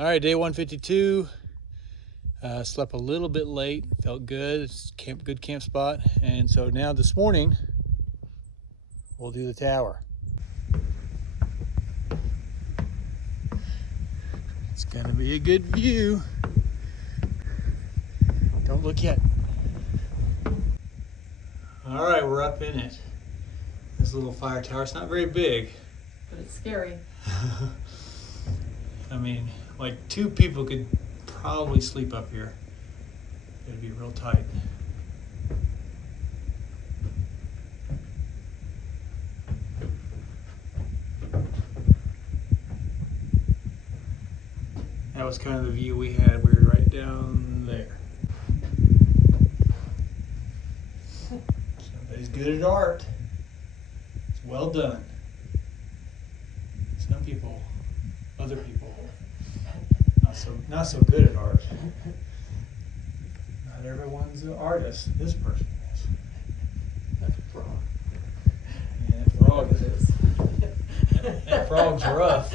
All right, day 152. Slept a little bit late, felt good. It's good camp spot. And so now this morning, we'll do the tower. It's gonna be a good view. Don't look yet. All right, we're up in it. This little fire tower, it's not very big. But it's scary. I mean, like 2 people could probably sleep up here. It'd be real tight. That was kind of the view we had. We were right down there. Somebody's good at art. It's well done. Some people, other people, not so good at art. Not everyone's an artist. This person is. That's a frog. Yeah, that frog is. That frog's rough.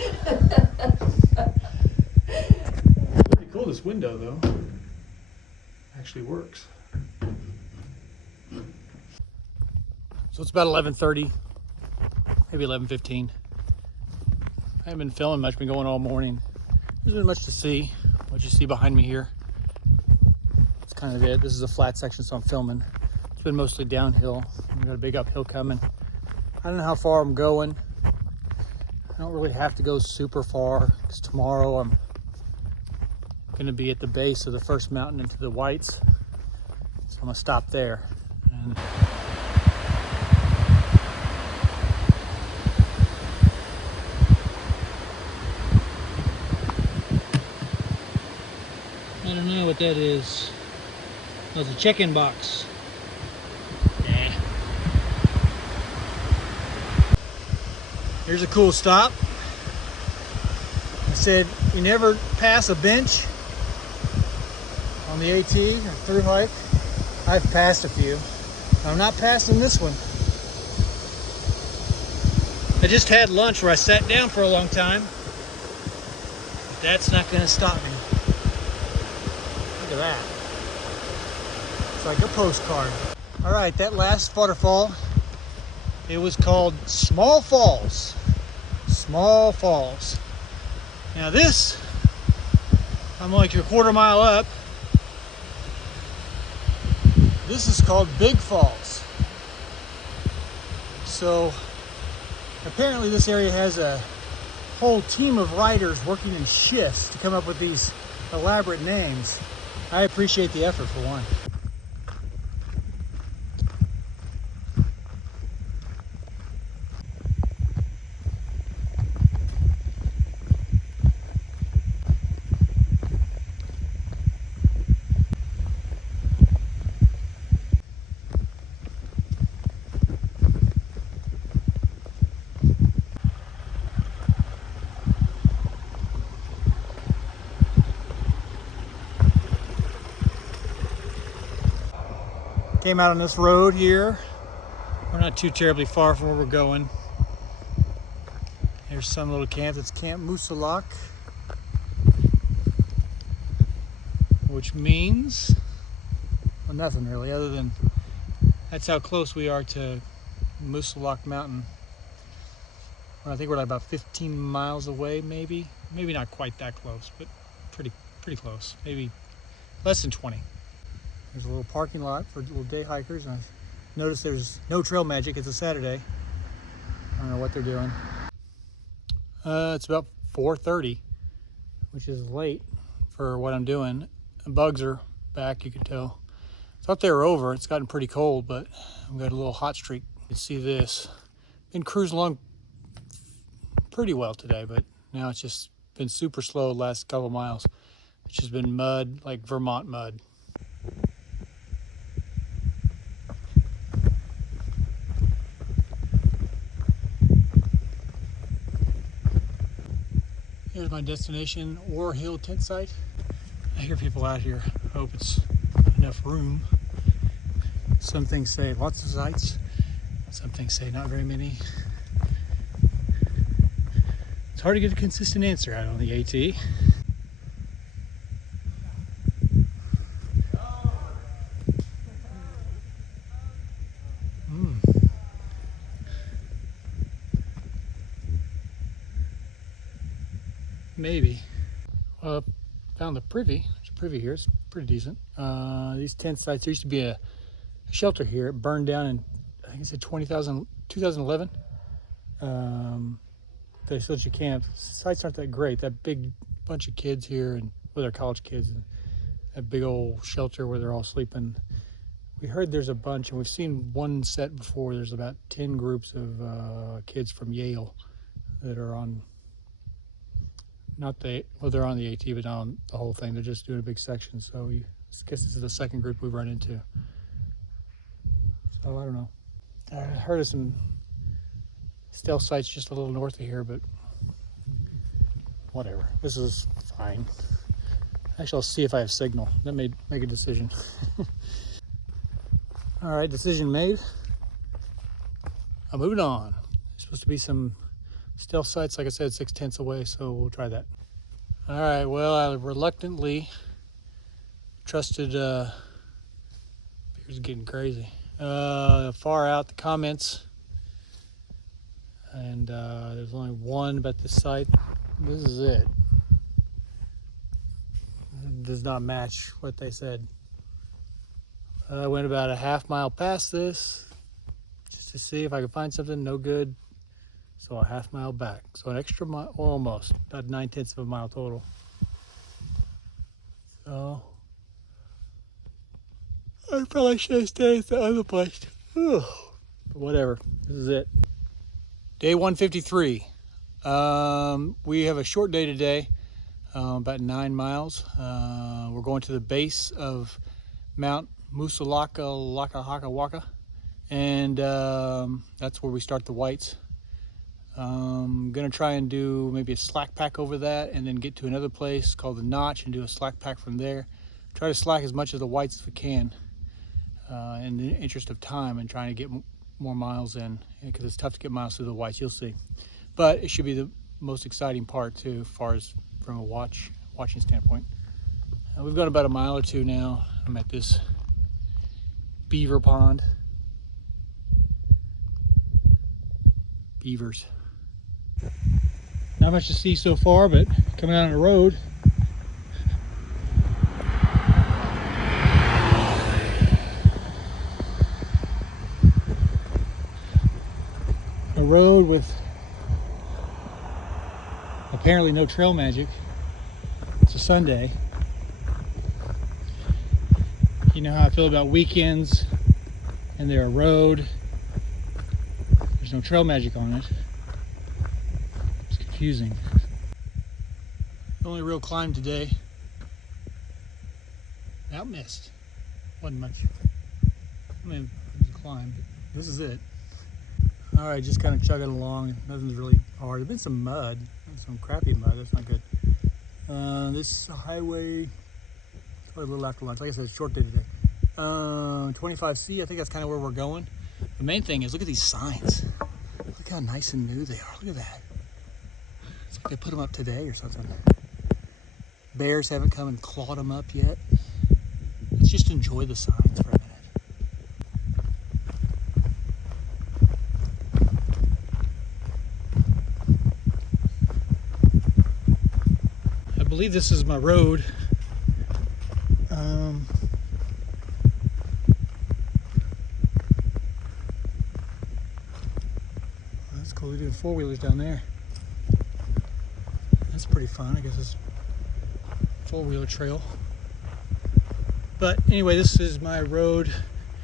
Pretty cool. This window though actually works. So it's about 11:30, maybe 11:15. I haven't been filming much. Been going all morning. There's been much to see. What you see behind me here, it's kind of it. This is a flat section, so I'm filming. It's been mostly downhill. We got a big uphill coming. I don't know how far I'm going. I don't really have to go super far because tomorrow I'm going to be at the base of the first mountain into the Whites. So I'm going to stop there. And I don't know what that is. That's a check-in box. Nah. Here's a cool stop. I said you never pass a bench on the AT or through hike. I've passed a few. I'm not passing this one. I just had lunch where I sat down for a long time. But that's not going to stop me. Look at that. It's like a postcard. All right, that last waterfall, it was called Small Falls. Small Falls. Now this, I'm like a quarter mile up. This is called Big Falls. So apparently this area has a whole team of writers working in shifts to come up with these elaborate names. I appreciate the effort for one. Came out on this road here. We're not too terribly far from where we're going. Here's some little camp. It's Camp Moosilauke, which means, well, nothing really, other than that's how close we are to Moosilauke Mountain. Well, I think we're like about 15 miles away, maybe not quite that close, but pretty close. Maybe less than 20. There's a little parking lot for little day hikers. I noticed there's no trail magic. It's a Saturday. I don't know what they're doing. It's about 4:30, which is late for what I'm doing. The bugs are back, you can tell. Thought they were over. It's gotten pretty cold, but I've got a little hot streak. You can see this. Been cruising along pretty well today, but now it's just been super slow the last couple miles. It's just been mud, like Vermont mud. Here's my destination, War Hill tent site. I hear people out here. I hope it's enough room. Some things say lots of sites. Some things say not very many. It's hard to get a consistent answer out on the AT. maybe. Found the privy. There's a privy here. It's pretty decent. These tent sites, there used to be a shelter here. It burned down in, I think it said 2011. They still let you camp. Sites aren't that great. That big bunch of kids here, and with our college kids, and that big old shelter where they're all sleeping. We heard there's a bunch, and we've seen one set before. There's about 10 groups of kids from Yale that are on, they're on the AT, but not on the whole thing. They're just doing a big section. So I guess this is the second group we've run into. So I don't know. I heard of some stealth sites just a little north of here, but whatever. This is fine. Actually, I'll see if I have signal. That may make a decision. All right, decision made. I'm moving on. There's supposed to be some stealth sites, like I said, 6 tents away, so we'll try that. All right, well, I reluctantly trusted, here's getting crazy. Far out the comments, and there's only one about this site. This is it. It does not match what they said. I went about a half mile past this just to see if I could find something. No good. So a half mile back. So an extra mile, almost, about 9/10 of a mile total. So I probably should have stayed at the other place. But whatever. This is it. Day 153. We have a short day today, about 9 miles. We're going to the base of Mount Moosilauke, and that's where we start the whites. I'm gonna try and do maybe a slack pack over that, and then get to another place called the Notch and do a slack pack from there. Try to slack as much of the whites as we can, in the interest of time and trying to get more miles in, because it's tough to get miles through the whites. You'll see, but it should be the most exciting part too, as far as from a watching standpoint. We've gone about a mile or two now. I'm at this beaver pond. Beavers. Not much to see so far, but coming out on the road, a road with apparently no trail magic. It's a Sunday. You know how I feel about weekends and they're a road. There's no trail magic on it. It's confusing. The only real climb today. Out missed. Wasn't much. I mean, it was a climb, but this is it. All right, just kind of chugging along. Nothing's really hard. There's been some mud, some crappy mud. That's not good. This highway, probably a little after lunch. Like I said, it's a short day today. 25C, I think that's kind of where we're going. The main thing is, look at these signs. Look how nice and new they are. Look at that. It's like they put them up today or something. Bears haven't come and clawed them up yet. Let's just enjoy the signs for a minute. I believe this is my road. That's cool. We're doing 4-wheelers down there. That's pretty fun. I guess it's a 4-wheeler trail. But anyway, this is my road.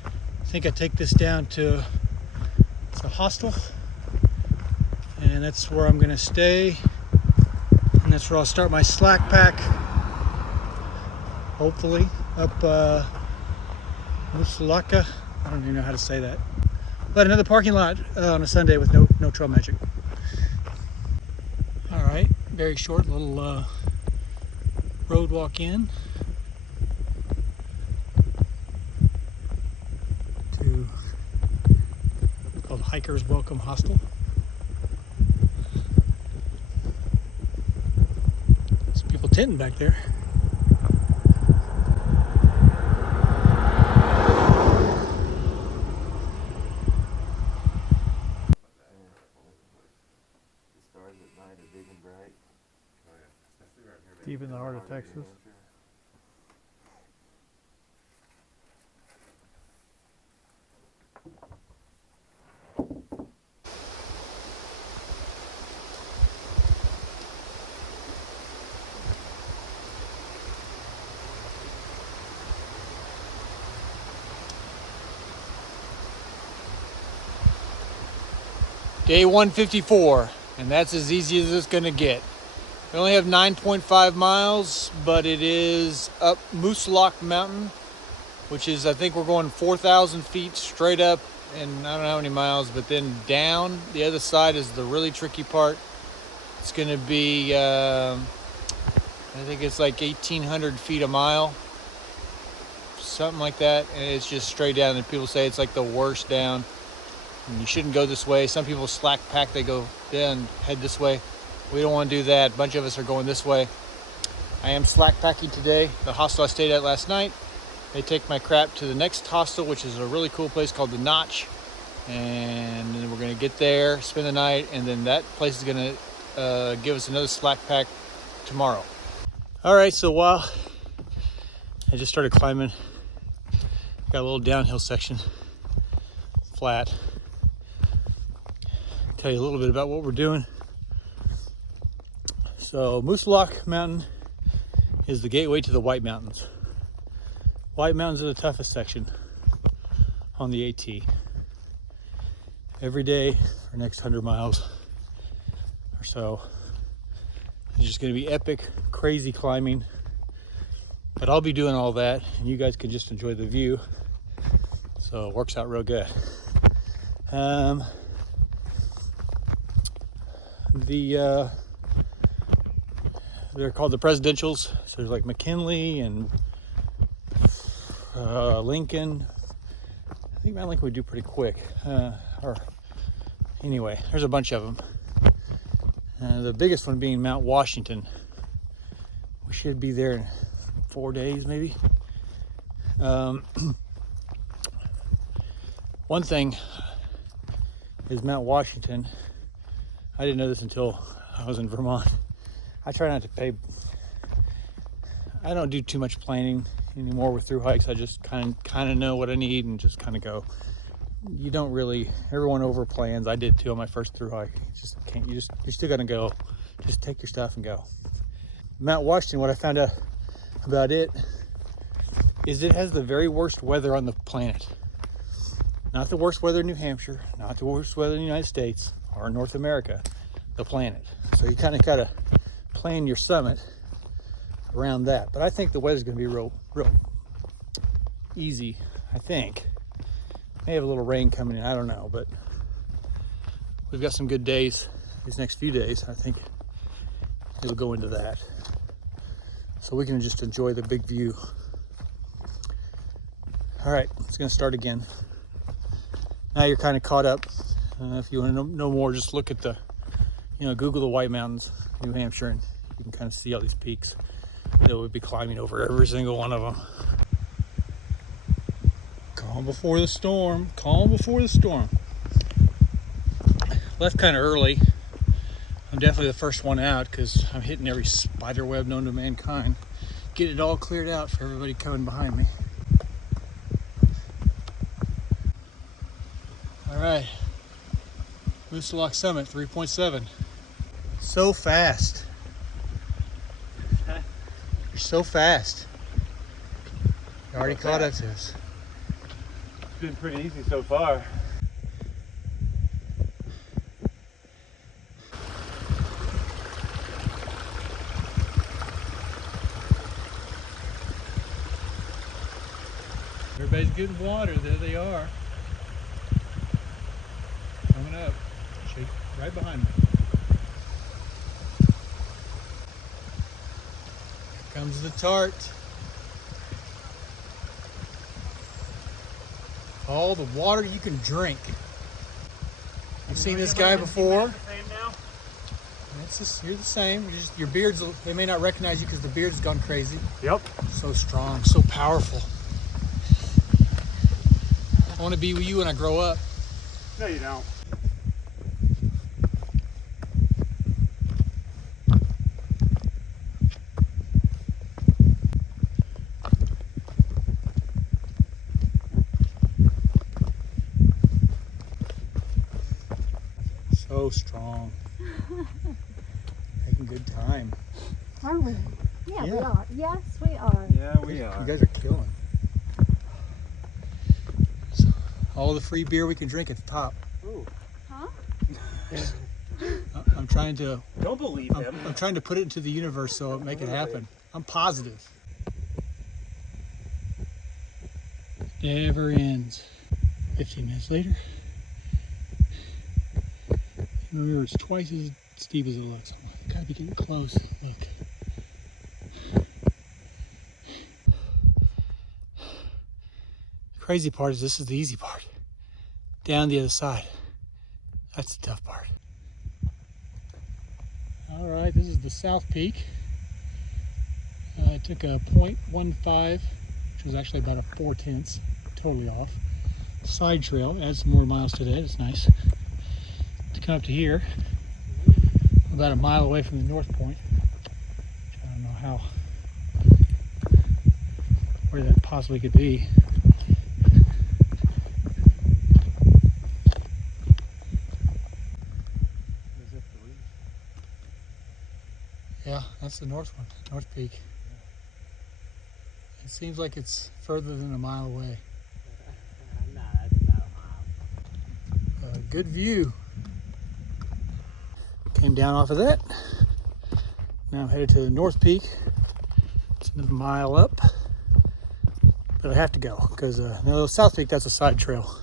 I think I take this down to, it's a hostel, and that's where I'm gonna stay, and that's where I'll start my slack pack, hopefully, up Moosilauke. I don't even know how to say that. But another parking lot on a Sunday with no trail magic. All right, very short little road walk in to what's called Hiker's Welcome Hostel. Some people tenting back there. The stars at night are big and bright. Oh yeah. Deep in the heart of Texas. Day 154, and that's as easy as it's gonna get. We only have 9.5 miles, but it is up Moosilauke Mountain, which is, I think we're going 4,000 feet straight up, and I don't know how many miles, but then down the other side is the really tricky part. It's gonna be, I think it's like 1,800 feet a mile, something like that, and it's just straight down, and people say it's like the worst down. And you shouldn't go this way. Some people slack pack, they go and head this way. We don't want to do that. A bunch of us are going this way. I am slack packing today. The hostel I stayed at last night, they take my crap to the next hostel, which is a really cool place called the Notch. And then we're going to get there, spend the night, and then that place is going to give us another slack pack tomorrow. All right, so while I just started climbing, got a little downhill section, flat. Tell you a little bit about what we're doing. So Moosilauke Mountain is the gateway to the White Mountains. White Mountains are the toughest section on the AT. Every day for the next 100 miles or so, it's just going to be epic, crazy climbing. But I'll be doing all that, and you guys can just enjoy the view. So it works out real good. They're called the presidentials. So there's like McKinley and Lincoln. I think Mount Lincoln would do pretty quick. Or anyway, there's a bunch of them. The biggest one being Mount Washington. We should be there in 4 days, maybe. One thing is Mount Washington. I didn't know this until I was in Vermont. I try not to pay. I don't do too much planning anymore with through hikes. I just kind of know what I need and just kind of go. You don't really. Everyone over plans. I did too on my first through hike. You just can't. You're still gonna go. Just take your stuff and go. Mount Washington. What I found out about it is it has the very worst weather on the planet. Not the worst weather in New Hampshire. Not the worst weather in the United States or North America. The planet. So you kind of gotta plan your summit around that. But I think the weather's going to be real easy. I think may have a little rain coming in. I don't know, but we've got some good days these next few days. I think it'll go into that, so we can just enjoy the big view. All right, it's going to start again. Now you're kind of caught up. If you want to know more, just look at the, Google the White Mountains, New Hampshire, and you can kind of see all these peaks that we'll be climbing over, every single one of them. Calm before the storm. Calm before the storm. Left kind of early. I'm definitely the first one out because I'm hitting every spider web known to mankind. Get it all cleared out for everybody coming behind me. All right. Moosilauke Summit 3.7. So fast. You're so fast. You already caught up to us. It's been pretty easy so far. Everybody's getting water. There they are. Coming up. Shake right behind me. Here comes the tart. All the water you can drink. You've seen this guy before. It's just, you're the same. You're just, your beard's, they may not recognize you because the beard's gone crazy. Yep. So strong, so powerful. I want to be with you when I grow up. No, you don't. so strong. Making good time. Are we? Yeah, we Yeah. are. Yes, we are. Yeah, we are. You guys are killing. All the free beer we can drink at the top. Ooh. Huh? I'm trying to. Don't believe him. I'm trying to put it into the universe so it make it happen. I'm positive. Never ends. 15 minutes later. Remember, it's twice as steep as it looks. I gotta be getting close. Look. The crazy part is this is the easy part. Down the other side. That's the tough part. All right, this is the South Peak. I took a 0.15, which was actually about a 4/10, totally off. Side trail, add some more miles to that, it's nice. To come up to here, about a mile away from the North Point. I don't know where that possibly could be. Yeah, that's the north one, North Peak. It seems like it's further than a mile away. No, that's about a mile. Good view. Came down off of that. Now I'm headed to the North Peak. It's another mile up. But I have to go because no, South Peak, that's a side trail.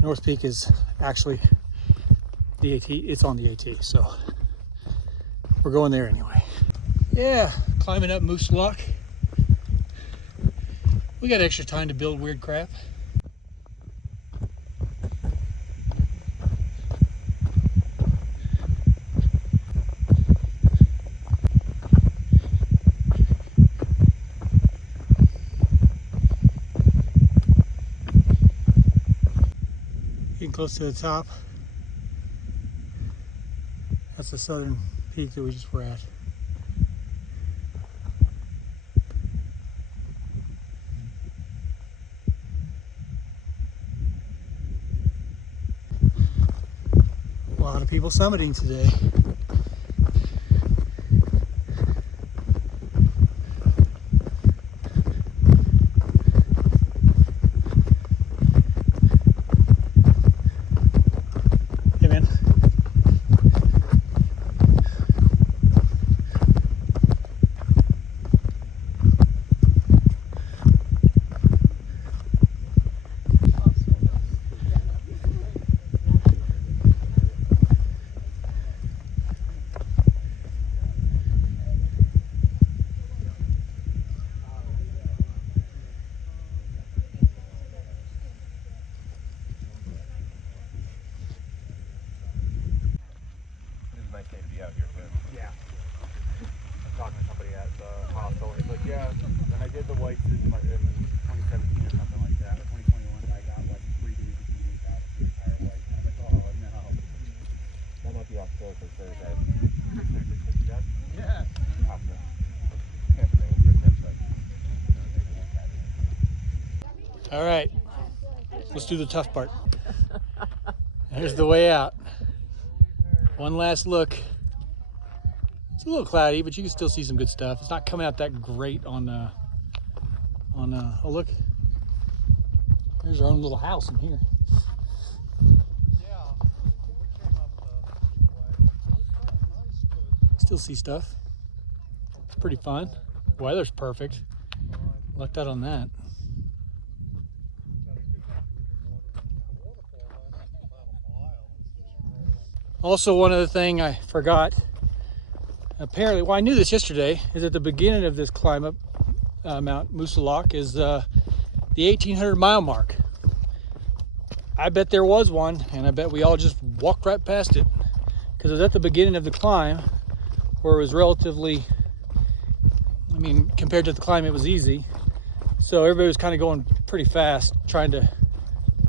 North Peak is actually the AT, it's on the AT, so we're going there anyway. Yeah, climbing up Moosilauke. We got extra time to build weird crap. Getting close to the top. That's the southern peak that we just were at. A lot of people summiting today. Hey man. This is nice day to be out here, too. Yeah. I'm talking to somebody at the hospital. He's like, yeah, when I did the whites in 2017 or something like that, or 2021, I got like 3 days of meetings out of the entire white. I'm like, oh, no. That might be off kilter Thursday. Yeah. All right, let's do the tough part. There's the way out. One last look. It's a little cloudy, but you can still see some good stuff. It's not coming out that great on oh look, there's our own little house in here. Still see stuff. It's pretty fun. Weather's perfect. Lucked out on that. Also, one other thing I forgot. Apparently, well, I knew this yesterday, is at the beginning of this climb up Mount Moosilauke is the 1,800 mile mark. I bet there was one, and I bet we all just walked right past it because it was at the beginning of the climb where it was relatively, I mean, compared to the climb, it was easy. So everybody was kind of going pretty fast, trying to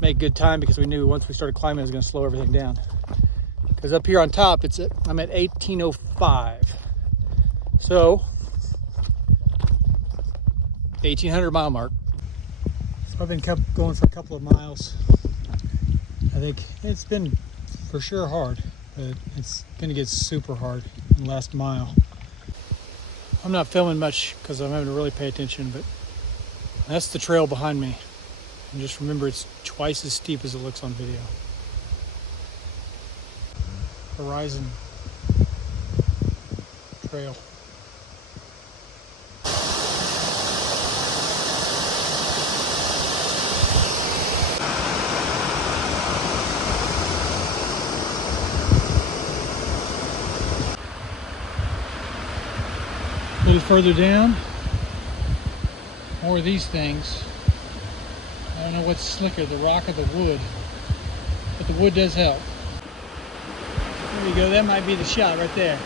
make good time because we knew once we started climbing, it was going to slow everything down. Because up here on top, I'm at 1805. So, 1,800 mile mark. So I've been kept going for a couple of miles. I think it's been for sure hard, but it's gonna get super hard in the last mile. I'm not filming much because I'm having to really pay attention, but that's the trail behind me. And just remember, it's twice as steep as it looks on video. Horizon Trail. A little further down, more of these things. I don't know what's slicker, the rock or the wood, but the wood does help. There you go, that might be the shot right there.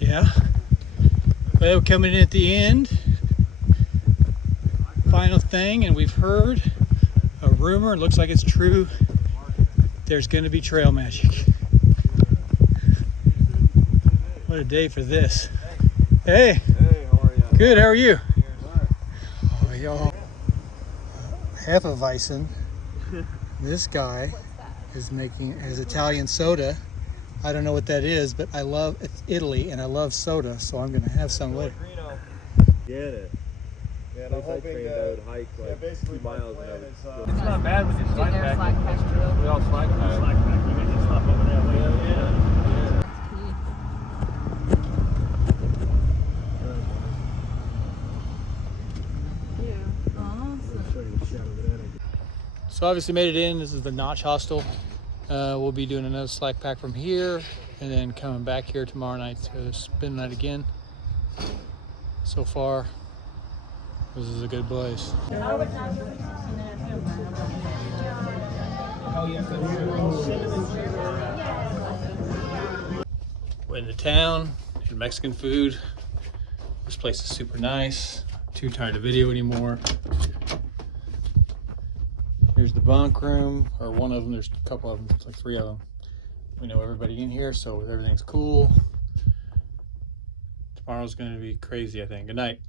Yeah. Well, we're coming in at the end. Final thing, and we've heard a rumor, it looks like it's true, there's going to be trail magic. What a day for this. Hey. Hey, how are you? Good, how are you? Oh, y'all. Hefeweizen. This guy is making his Italian soda. I don't know what that is, but I love, it's Italy, and I love soda, so I'm going to have some later. Get it. Yeah, And I'm hoping to hike like 2 miles an hour. It's not bad when you slack their pack. slack pack. We all slack pack. Slack pack, you can just stop over that way. So obviously made it in. This is the Notch Hostel. We'll be doing another slack pack from here and then coming back here tomorrow night to spend the night again. So far, this is a good place. Went into town, had Mexican food. This place is super nice. Too tired to video anymore. Here's the bunk room, or one of them. There's a couple of them, it's like 3 of them. We know everybody in here, so everything's cool. Tomorrow's gonna be crazy, I think. Good night.